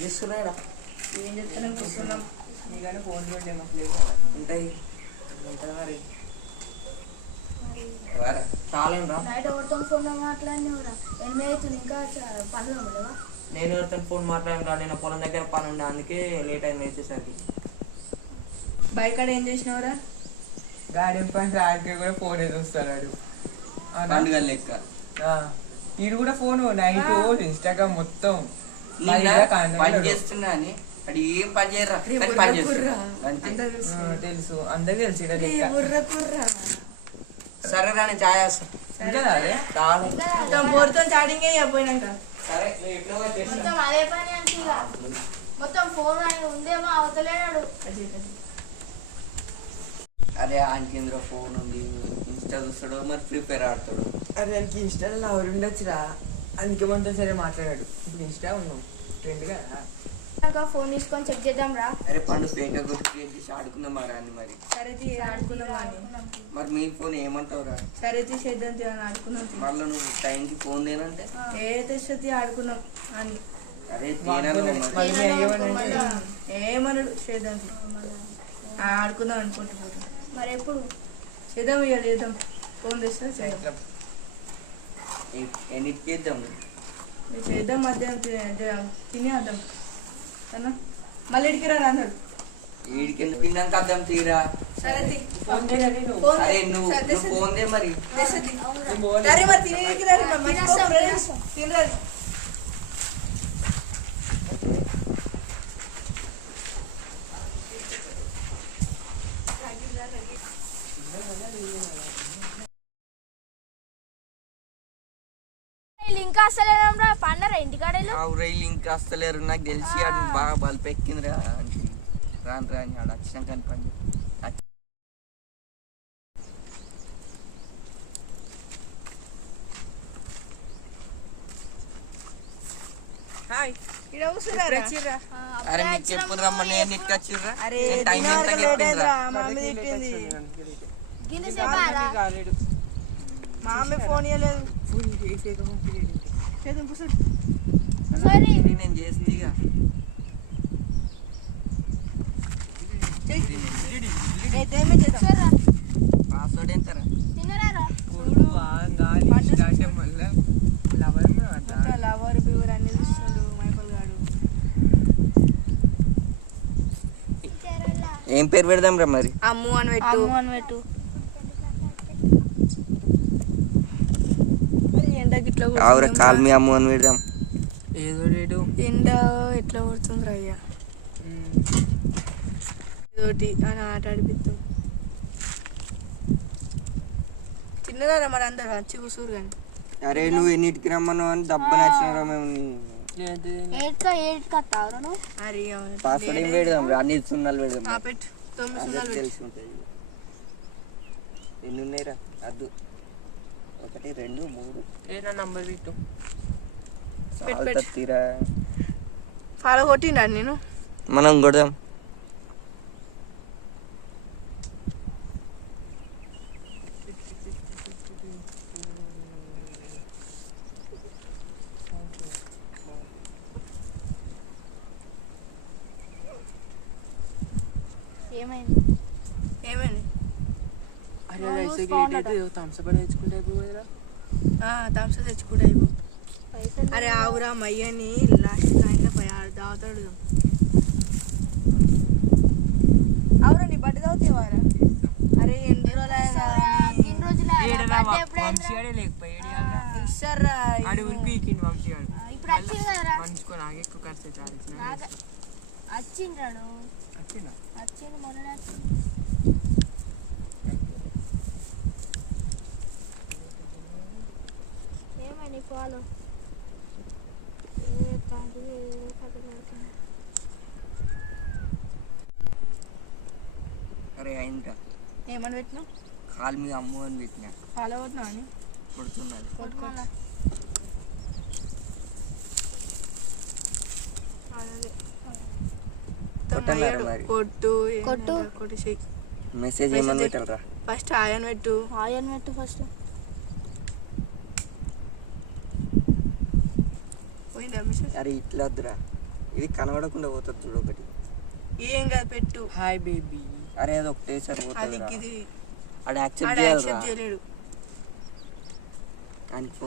చేస్తున్నాడా? ఏం చెప్తాను కూర్చున్నాం. నీకన్నా ఫోన్ చూడండి మాకు లేదు ఉంటాయి ఉంటుంది మరి చాలండి నైట్ ఎవరితో ఫోన్ మాట్లాడినవురా? 8 అవుతుంది, ఇంకా పనులు ఉండవా? నేను ఎవరితో ఫోన్ మాట్లాడినా, నేను పొలం దగ్గర పని ఉండే, అందుకే లేట్ అయింది వచ్చేసరికి. బైక్ కాడ ఏం చేసినవరా? గాడి పని ఆడికి కూడా ఫోన్ చూస్తాడు పండుగ లెక్క. వీడు కూడా ఫోన్ నైట్ ఇన్స్టాగ్రామ్ మొత్తం పని చేస్తున్నా అని అది ఏం పని చేయరా పని చేస్తున్నా అంతే. తెలుసు, అందరికి తెలుసు ఇక్కడ లెక్క. సరే రాని ఛాయ్ వేస్తా. బోర్తో చాటింగ్ అయిపోయినాక సరే నువ్వు ఎప్పుడో చేస్తా. మొత్తం అదే పని అంటే ఇక మొత్తం ఫోన్ అని ఉందేమో అవతలేనాడు. అదే ఆంకేంద్ర ఫోన్ ఉంది, ఇన్స్టా చూస్తాడు, మరి ఫ్రీ ఫైర్ ఆడతాడు. అరే దానికి ఇన్స్టాలో ఎవరు ఉండొచ్చురా, అందుకే మనతో సరే మాట్లాడాడు. ఇప్పుడు ఇన్స్టా ఉన్నాం ట్రెండ్గా. ఫోన్ తీసుకొని చెక్ చేద్దాం రా. అరే పండు ఫేక్ అకౌంట్ క్రియేట్ చేసి ఆడుకుందాం మరి అని. మరి సరే ఆడుకుందాం అని. మరి మీ ఫోన్ ఏమంటావురా? సరే చేద్దాం ఆడుకున్నాం. మళ్ళీ నువ్వు టైంకి ఫోన్ తేనంటే ఏ తెచ్చి ఆడుకున్నాం అని. అరే తేనను ఏమన్నాడు చేద్దాం ఆడుకుందాం అనుకుంటున్నాను. మరి ఎప్పుడు చేద్దాం ఇక చేద్దాం. ఫోన్ తెస్తా చేద్దాం. ఎన్నిటికి చేద్దాం? చేద్దాం మధ్యాహ్నం తినేద్దాం అన్నా. మళ్ళీ ఇడికి రా అన్నాడు. వీడికి ఎందుకు తిన్నాక అర్థం తీరా. సరే అరే నువ్వు ఫోన్ దే మరి. తినరాదు. లింక్ అసలేరా పండరా ఇంటికాడలు? రైలు ఇంకా వస్తలేరు, నాకు తెలిసి ఆడు బాగా బల్పు ఎక్కిందిరా. రాని రాని ఆడు వచ్చినాక అని పని. అరే మీకు చెప్పు రమ్మని ఎన్నిటికి వచ్చిర్రా? టైం ఎంత చెప్పిందిరా? మా అమ్మ ఫోన్ ఇవ్వలేదు. నేను చేస్తే ఇక పాస్వర్డ్ ఎంతరా? లవర్ బివర్ అన్ని చూస్తాడు మైపల్ గాడు. ఏం పేరు పెడదాం రా మరి? అమ్ము అని పెట్టు. ఆవురా కాల్ మీ అమ్ము అని పెడదాం. ఏదో ఎండ ఎట్లా కొడుతుంది అయ్యా. ఏదోటి అని ఆట ఆడిపిస్తాం. తిన్నదారా మరి అందరు వచ్చి కూర్చోరు కానీ. అరే నువ్వు ఎన్నిటికి రమ్మన్నావు అని దెబ్బ నచ్చినారా మేము. పాస్వర్డ్ ఏం పెడదాం రా? అన్ని సున్నాలు పెడదాం. పెట్టు 9 సున్నాలు తెలిసి ఉంటుంది. ఎన్ని ఉన్నాయిరా? అద్దు 1 2 3 నంబర్ పెట్టు. తీరా ఫాలో కొట్టిండా నేను? మనం కొడదాం. ఏమైంది? థమ్స్అప్ తెచ్చుకుంటే అయిపోయిందిరా. థమ్స్ తెచ్చుకుంటే అయిపో. అరే ఆవురా మయ్యని లాస్ట్ సాయంత్రం దావుతాడు. అవురా నీ బట్టి తాగుతావారా? అరే ఎన్ని రోజులు మంచుకో నాకు ఎక్కువ ఖర్చు వచ్చిండ్రాడు మొన్న ఏమని ఫాలో అరే అయిందా? ఏమని పెట్టినావు? కాల్ మీ అమ్ము అని పెట్టినా. ఫాలో అవుతున్నావు అని కొడుతున్నది. కొట్టు మెసేజ్ ఏమని పెట్టాలరా? ఫస్ట్ ఆయన్ పెట్టు. ఫస్ట్ పోయిందా మెసేజ్? అరే ఇట్లా వద్దురా, ఇది కనబడకుండా పోతుంది చూడు ఒకటి. ఏం కాదు పెట్టు. Hi baby. అరే అది ఒకటేసారి అది పోతుంది. ఇది అది యాక్సెప్ట్ ఆడ చేయాలి యాక్సెప్ట్ చేయలేడు.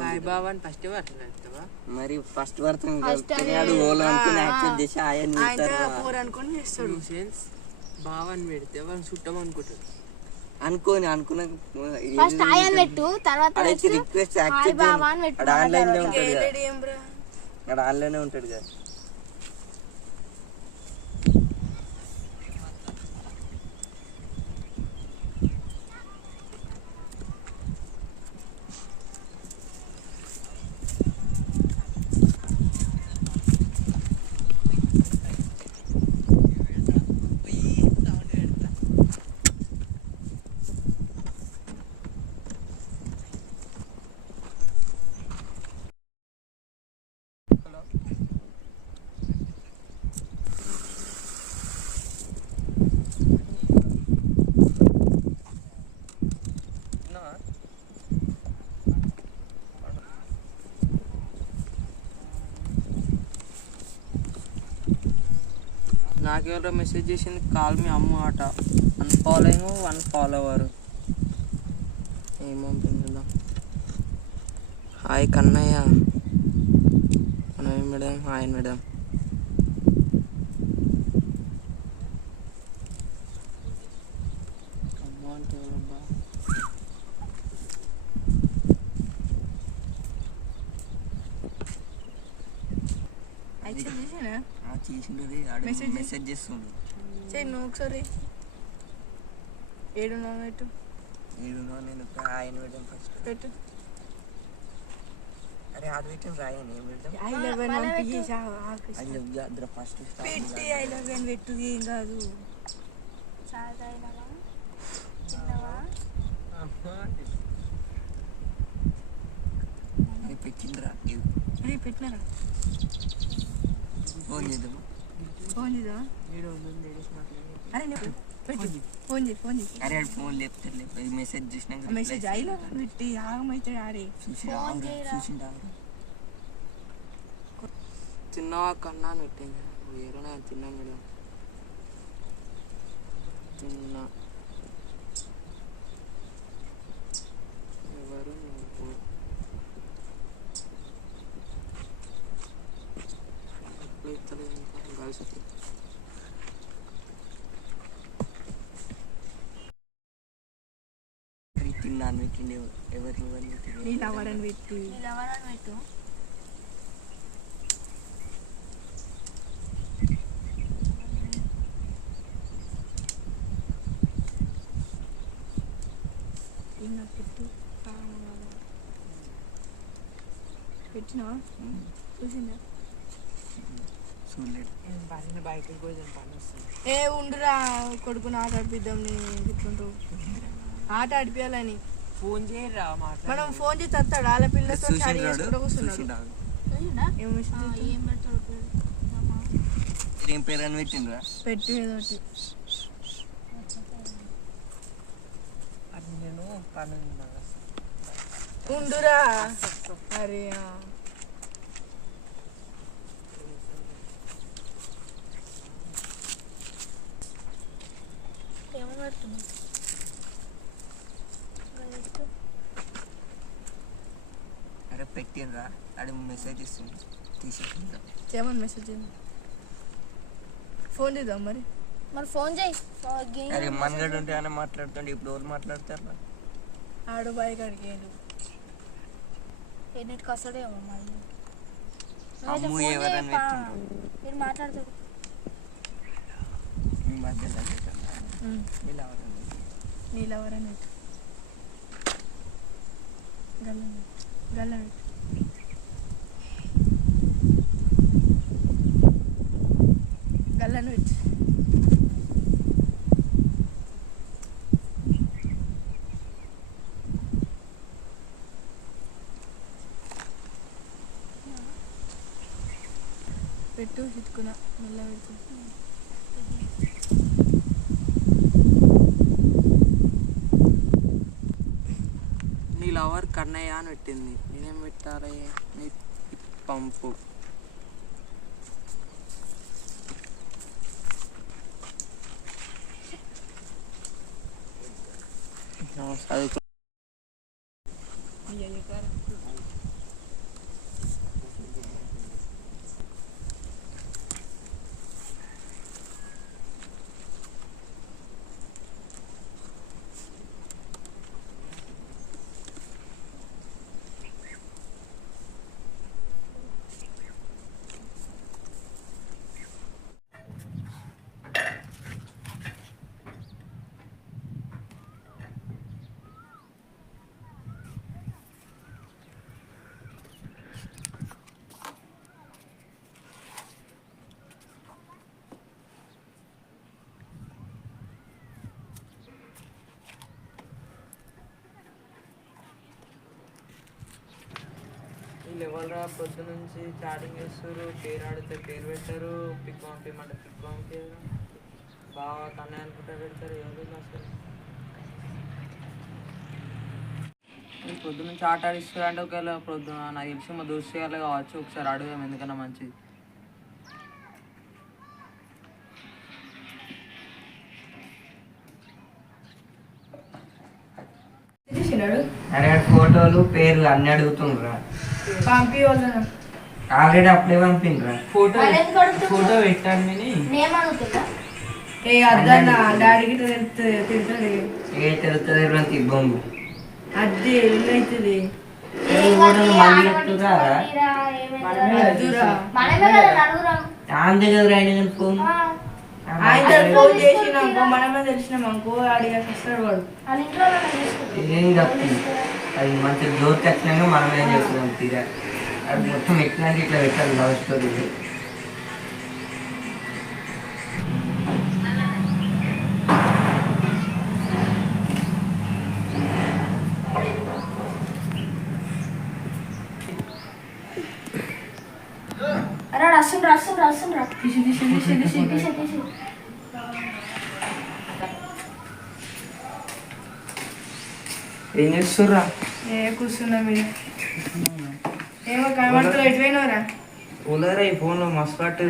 హాయ్ బావా అని ఫస్ట్ మాట్లాడతావా? మరి ఫస్ట్ వర్తం తెలియాడు ఓలో అనుకుని యాక్సెప్ట్ చేసి ఆయన ఆయన పోరు అనుకొని చేస్తాడు. బావా అని పెడితే వాళ్ళు చుట్టం అనుకుంటారు. అనుకున్నాక ఫస్ట్ ఆయన పెట్టు, తర్వాత రిక్వెస్ట్ యాక్సెప్ట్ బావా అని పెట్టు. ఆన్లైన్ లో ఉంటాడు కదా, ఏం బ్రా అక్కడ ఆన్లైన్ ఉంటాడు కదా. నాకెవరో మెసేజ్ చేసింది, కాల్ మీ అమ్మ అట, అన్ఫాలోయింగ్ 1 ఫాలోవర్. ఏమంటుందా? Hi Kannayya. Kannayya madam, hi madam. అమ్మ అంటే ఎవరబ్బా? యాక్సెప్ట్ చేసినా చేసిండది మెసేజ్ చేస్తుండు. చెయ్యి నువ్వు ఒకసారి. ఏడున్నావు పెట్టు. ఏడునో నేను ఆయన పెట్టాను ఫస్ట్. పెట్టు. అరే ఆడు పెట్టాను రాయని ఏం పెడతాం. I love you అని పెట్టేసి ఐ లవ్ యూ అద్ర ఫస్ట్ పెట్టి I love you అని పెట్టు. ఏం కాదు. చాయ్ తాగినావా? తిన్నావా? పెట్టిందిరా. అరే పెట్టినారా? ఫోన్ చేద్దాము. ఫోన్ చేద్దామా? అరే నువ్వు పెట్టు. ఫోన్ చేయి. అరే ఆడు ఫోన్ లేపుతాడు. మెసేజ్ చూసినాక మెసేజ్ I love you పెట్టి ఆగమైతాడు ఆడే. చూసిండా తిన్నావా కన్నా అని పెట్టింది. ఏరైనా తిన్నా మేడం, తిన్నా. ఎవరు నువ్వు? గర్ల్స్ తిన్నాను పెట్టిండే ఎవరిని నీ లవర్ అని పెట్టి. నిలవరని పెట్టు. ఇంకా పెట్టు. పెట్టినావా? చూసిందా? చూడలేడు. బైక్ కోసం పని వస్తుంది. ఏ ఉండురా కొడుకుని ఆట ఆడిపిద్దాం. నీ గుర్తుంటావు ఆట ఆడిపియాలని. ఫోన్ చేయరా మనం ఫోన్ చేసి వస్తాడు వాళ్ళ పిల్లలతో స్టడీ చేసుకుంటూ కూర్చున్నాడు. చూసిండా? ఏం మెసేజ్ ఏం పెడతాడు పేరు? అమ్మా. ఏం పేరు అని పెట్టిండ్రా? పెట్టు ఏదో ఒకటి. అది నేను పని ఉండురా. అరే ఏమో పెడుతున్నావు? అరే పెట్టిండ్రా. ఆడు మెసేజ్ ఇస్తుంది తీసేసిండ్రా. ఏమని మెసేజ్ చేయండి. ఫోన్ చేద్దాం మరి. మరి ఫోన్ చేయి. అరే మనగడు ఉంటే ఆయన మాట్లాడుతుండే, ఇప్పుడు ఎవరు మాట్లాడతారా? ఆడు బైక్ అడిగాడు. ఎన్నిటికి వస్తాడేమో మళ్ళీ. అమ్ము ఎవరని పెట్టిండ్రు? మీరు మాట్లాడతారు. మీ మధ్యలో ఇలా నీలెవరని పెట్టు. గల్లని పెట్టు. పెట్టు చిట్టుకున్నా మళ్ళీ పెట్టు. నీ లవర్ కన్నయ్య అని పెట్టింది. నేనేం పెట్టాలి? నీ పంపు చదువుకు ఎవరా పొద్దు నుంచి చాటింగ్ చేస్తారు, పేరు ఆడితే పేరు పెట్టారు, పిక్ పంపించమంటే పిక్ పంపించారు, బాగా తనే అనుకుంటా పెడతారు. ఎవరు అసలు పొద్దు నుంచి ఆట ఆడిస్తారు అంటే ఒకవేళ పొద్దున నాకు తెలిసి మా దోస్తు గారు కావచ్చు, ఒకసారి అడుగుదాం ఎందుకన్నా మంచిది. అరే ఫోటోలు పేర్లు అన్ని అడుగుతుండ్రా. పంపి వాళ్ళను ఆల్రెడీ అప్పుడే పంపిండ్రా. ఫోటో మరి ఎందుకు అడుగుతున్నావు? ఫోటో పెట్టాను నేను. నేను అడుగుతున్నా. ఏ అద్దన్న డాడీకి తిడతాడు. ఏ తెలుస్తుంది బొమ్మ అద్దె ఎల్లు అవుతుంది. ఏం కాదు, మళ్ళీ ఆడమని చెప్తురా? తీరా, ఏమైందిరా? వద్దురా. మనమే కదా నలుగురం. ఆంధ్ర కదా ఆయన ఫోన్ ఆ, ఆయన ఫోన్ చేసినాకో మనమే తెలిసినామనుకో అడిగా వస్తాడు వాడు. వాళ్ళ ఇంట్లో వాళ్ళని తీసుకుంటాం. ఏం తప్పి అది మంచిగా జోరు ఖచ్చితంగా మనం ఏం చేస్తున్నాం తీరా. అది మొత్తం ఎట్లా అంటే ఇట్లా పెట్టాలి లవ్ స్టోరీ. అరే రస్తుండ్రా. తీసి. ఏం చేస్తుర్రా? ఏ కూర్చున్నా మీరు ఏమో కనబడుతుంది. ఎటు పోయినవరా? ఓలరా ఈ ఫోన్ మస్తు పట్టు.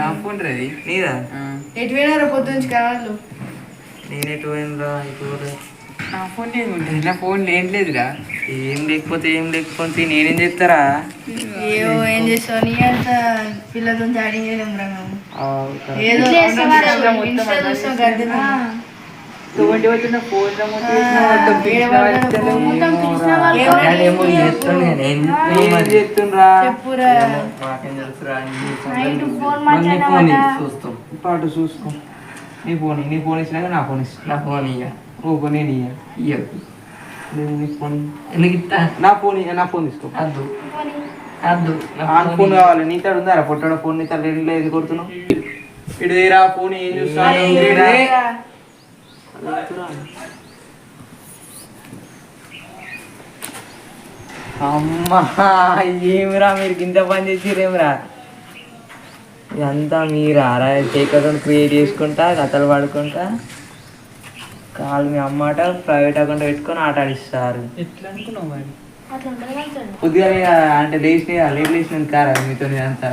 నా ఫోన్ రది నీదా? ఎటు పోయినవరా పొద్దు నుంచి కనబడలు? నేను ఎటు పోయినరా? ఇప్పుడు నా ఫోన్ ఉంటుంది. నా ఫోన్ ఏం లేదురా. ఏం లేకపోతే నేనేం చేస్తారా? ఏవో ఏం చేస్తావు, నీ అంత పిల్లలతో చాటింగ్ చేయలేము రా మేము. ఏదో ఇట్లా చేస్తావారా? ఇన్స్టా చూస్తాం గద్దెలు. మొత్తం కృష్ణ వాళ్ళు ఏమో చెప్తుండ్రా? చెప్పురా. మాకేం తెలుసురా. నైట్ ఫోన్ ఫోన్ మాట్లాడినా చూస్తాం. పాటు చూసుకో. నీ ఫోన్ ఇచ్చినాక నా ఫోన్ ఇస్తా. నా ఫోన్ ఇయ్య ఓ నేను ఇయ్యకు. నీ ఫోన్ ఎందుకు ఇస్తా? నా ఫోన్ తీసుకో. అద్దు అద్దు. ఫోన్ కావాలి. నీ తడు ఉందా పొట్టాడు ఫోన్? నీ తడు ఎందుకు కొడుతున్నావు? ఇటు తీరా ఫోన్. ఏం చూస్తాను? అమ్మా ఏమిరా మీరు కింద పని చేసిరేమిరా? ఇదంతా మీరా టేక్ అకౌంట్ క్రియేట్ చేసుకుంటా కథలు పడుకుంటా కాళ్ళు మీ అమ్మాట ప్రైవేట్ అకౌంట్ పెట్టుకొని ఆట ఆడిస్తారు. ఎట్లా అనుకున్నావు మరి? అట్లా ఉంటుంది అంటాడు. కొద్దిగా అంటే లేట్ లేచిన కారా మీతో అంతా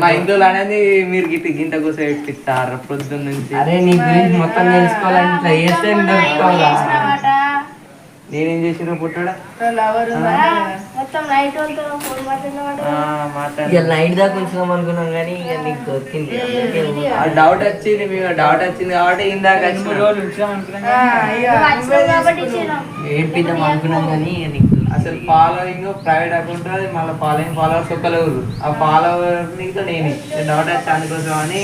మా ఇంట్లో అనేది మీరు గింత కోసం పెట్టిస్తారు పొద్దున్న నుంచి. అరే నీ గురించి మొత్తం తెలుసుకోవాలని ఇట్లా చేస్తే దొరుకుతావురా. చేసినామాట. నేనేం చేసిన పుట్టాడా? లవర్ మొత్తం నైట్ వాళ్ళతో ఫోన్ మాట్లాడినామాట. మాట్లాడి ఇక నైట్ దాకా ఉంచుదాం అనుకున్నాం కానీ ఇక నీకు దొరికింది. డౌట్ వచ్చింది కాబట్టి ఇందాక కాబట్టి ఇచ్చినాం. ఏడ్పిద్దాం అనుకున్నాం కానీ ఇక నీకు అసలు ఫాలోయింగ్ ప్రైవేట్ అకౌంట్ మళ్ళీ ఫాలోవర్స్ ఒక్కలేరు. ఆ ఫాలోవర్ ఇంకా నేనే డౌట్ వచ్చి అందుకోసం అని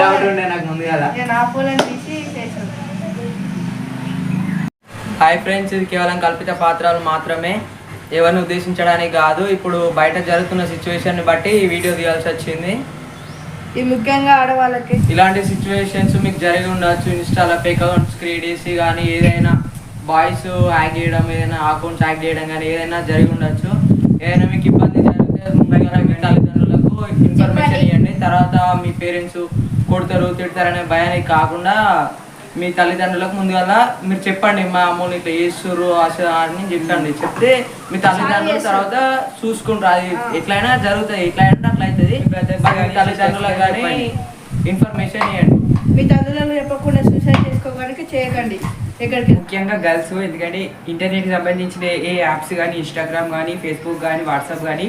డౌట్ ఉండే నాకు ముందు కదా. నా ఫోన్ తీసి చేసాను. హాయ్ ఫ్రెండ్స్, ఇది కేవలం కల్పిత పాత్రలు మాత్రమే, ఎవరిని ఉద్దేశించడానికి కాదు. ఇప్పుడు బయట జరుగుతున్న సిచ్యువేషన్ని బట్టి ఈ వీడియో తీయాల్సి వచ్చింది. ఇది ముఖ్యంగా ఆడవాళ్ళకి. ఇలాంటి సిచ్యువేషన్స్ మీకు జరిగి ఉండొచ్చు. ఇన్స్టాలో ఫేక్ అకౌంట్స్ క్రియేట్ చేసి కానీ ఏదైనా బాయ్స్ హ్యాక్ చేయడం, ఏదైనా అకౌంట్స్ హ్యాక్ చేయడం కానీ ఏదైనా జరిగి ఉండొచ్చు. ఏదైనా మీకు ఇబ్బంది జరిగితే ముందుగా మీ తల్లిదండ్రులకు ఇన్ఫర్మేషన్ ఇవ్వండి. తర్వాత మీ పేరెంట్స్ కొడతారు తిడతారనే భయానికి కాకుండా మీ తల్లిదండ్రులకు ముందుగా మీరు చెప్పండి, మా అమ్మని ఇట్లా చేస్తుర్రు అసలు అని చెప్పండి. చెప్తే మీ తల్లిదండ్రులు తర్వాత చూసుకుంటారు. అది ఎట్లయినా జరుగుతుంది, ఎట్లయినా అట్లా అవుతుంది. మీ తల్లిదండ్రులకు కానీ ఇన్ఫర్మేషన్ ఇవ్వండి. మీ తల్లిదండ్రులు చెప్పకుండా సూసైడ్ చేసుకోవడానికి చేయకండి. ఎక్కడికి ముఖ్యంగా గర్ల్స్, ఎందుకంటే ఇంటర్నెట్కి సంబంధించిన ఏ యాప్స్ కానీ ఇన్స్టాగ్రామ్ కానీ ఫేస్బుక్ కానీ వాట్సాప్ కానీ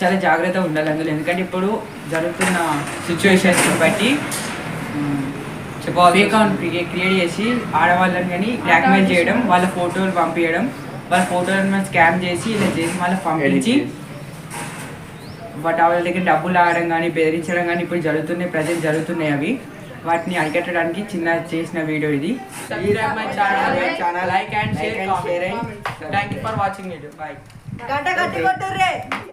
చాలా జాగ్రత్తగా ఉండాలి అందులో. ఎందుకంటే ఇప్పుడు జరుగుతున్న సిచ్యువేషన్స్ బట్టి ఫేక్ అకౌంట్ క్రియేట్ చేసి ఆడవాళ్ళని కానీ బ్లాక్మెయిల్ చేయడం, వాళ్ళ ఫోటోలు పంపించడం, వాళ్ళ ఫోటోలను స్కామ్ చేసి ఇలా చేసి మళ్ళీ పంపించి బట్ వాళ్ళ దగ్గర డబ్బులు ఆడడం కానీ బెదిరించడం కానీ ఇప్పుడు జరుగుతున్నాయి అవి. వాటిని అరికట్టడానికి చిన్న చేసిన వీడియో ఇది. Subscribe my channel, like and share, comment. Thank you for watching video. Bye. గంట కట్టి కొట్టుర్రే.